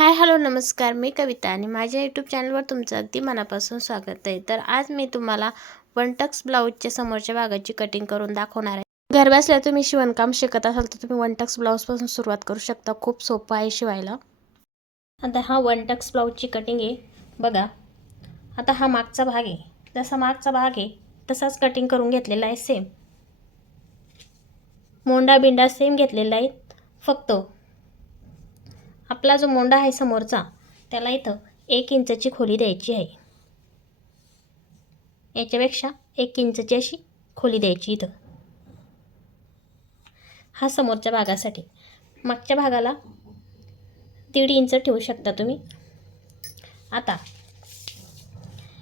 Hi hello नमस्कार. मी कविता आणि माझ्या यूट्यूब चॅनलवर तुमचं अगदी मनापासून स्वागत आहे. तर आज मी तुम्हाला वनटक्स ब्लाऊजच्या समोरच्या भागाची कटिंग करून दाखवणार आहे. घर बसल्या तुम्ही शिवणकाम शिकत असाल तर तुम्ही वनटक्स ब्लाऊजपासून सुरुवात करू शकता. खूप सोपं आहे शिवायला. आता हा वनटक्स ब्लाऊजची कटिंग आहे. बघा. आता हा मागचा भाग आहे. जसा मागचा भाग आहे तसाच कटिंग करून घेतलेला आहे. सेम मोंडा बिंडा सेम घेतलेला आहे. फक्त आपला जो मोंडा आहे समोरचा त्याला इथं एक इंचची खोली द्यायची आहे. याच्यापेक्षा एक इंचची अशी खोली द्यायची इथं. हा समोरच्या भागासाठी. मागच्या भागाला दीड इंच ठेवू शकता तुम्ही. आता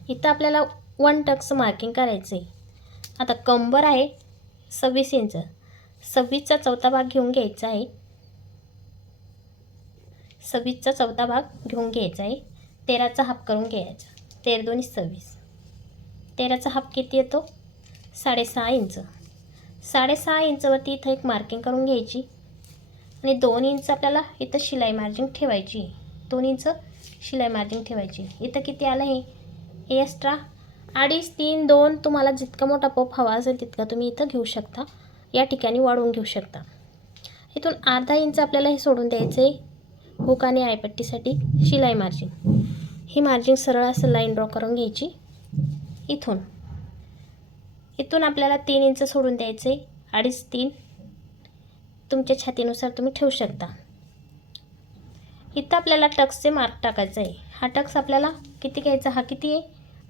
इथं आपल्याला वन टक्स मार्किंग करायचं आहे. आता कंबर आहे सव्वीस इंच. सव्वीसचा चौथा भाग घेऊन घ्यायचा आहे. सव्वीसचा चौथा भाग घेऊन घ्यायचा आहे. तेराचा हाफ करून घ्यायचा. तेरा दोन्ही सव्वीस. तेराचा हाफ किती येतो? साडेसहा इंच. साडेसहा इंचवरती इथं एक मार्किंग करून घ्यायची. आणि दोन इंच आपल्याला इथं शिलाई मार्जिन ठेवायची. दोन इंच शिलाई मार्जिन ठेवायची. इथं किती आलं हे? एक्स्ट्रा अडीच तीन दोन तुम्हाला जितका मोठा पप हवा असेल तितका तुम्ही इथं घेऊ शकता. या ठिकाणी वाढवून घेऊ शकता. इथून अर्धा इंच आपल्याला हे सोडून द्यायचं आहे हुक आणि आयपट्टीसाठी शिलाई मार्जिन. ही मार्जिन सरळ असं लाईन ड्रॉ करून घ्यायची. इथून. इथून आपल्याला तीन इंच सोडून द्यायचे. अडीच तीन. तुमच्या छातीनुसार तुम्ही ठेवू शकता. इथं आपल्याला टक्सचे मार्क टाकायचं आहे. हा टक्स आपल्याला किती घ्यायचा? हा किती आहे?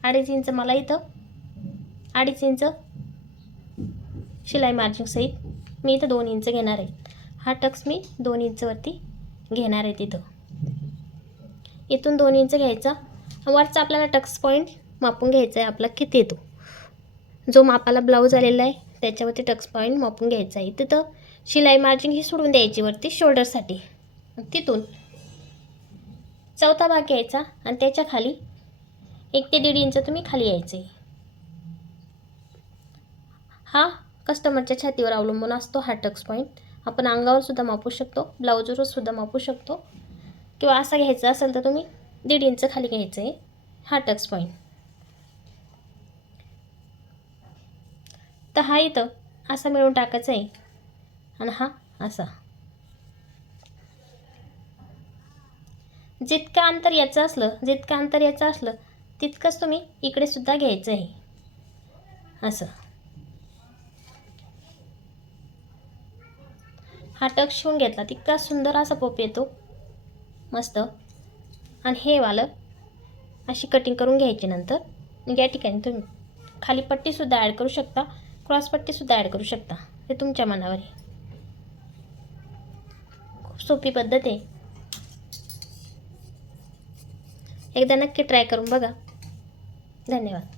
अडीच इंच मला इथं अडीच इंच शिलाई मार्जिनसहित मी इथं दोन इंच घेणार आहे. हा टक्स मी दोन इंचवरती घेणार आहे तिथं. इथून दोन इंच घ्यायचा. वरचा आपल्याला टक्स पॉईंट मापून घ्यायचा आहे आपला किती येतो? जो मापाला ब्लाऊज आलेला आहे त्याच्यावरती टक्स पॉईंट मापून घ्यायचा आहे. तिथं शिलाई मार्जिन ही सोडून द्यायची वरती शोल्डरसाठी. तिथून चौथा भाग घ्यायचा आणि त्याच्याखाली एक ते दीड इंच तुम्ही खाली यायचे हा कस्टमरच्या छातीवर अवलंबून असतो हा टक्स पॉईंट. आपण अंगावर सुद्धा मापू शकतो ब्लाऊजवर सुद्धा मापू शकतो. किंवा असा घ्यायचा असेल तर तुम्ही दीड इंच खाली घ्यायचं आहे. हा टक्स पॉईंट तर हा इथं असा मिळून टाकायचा आहे. आणि हा असा. जितकं अंतर याचं असलं जितकं अंतर याचं असलं तितकंच तुम्ही इकडे सुद्धा घ्यायचं आहे. असं. हा टक शिवून घेतला. तितका सुंदर असा पोप येतो. मस्त. आणि हे वालं अशी कटिंग करून घ्यायची नंतर. या ठिकाणी तुम्ही खाली पट्टीसुद्धा ॲड करू शकता. क्रॉस पट्टीसुद्धा ॲड करू शकता. ते तुमच्या मनावर आहे. खूप सोपी पद्धत आहे. एकदा नक्की ट्राय करून बघा. धन्यवाद.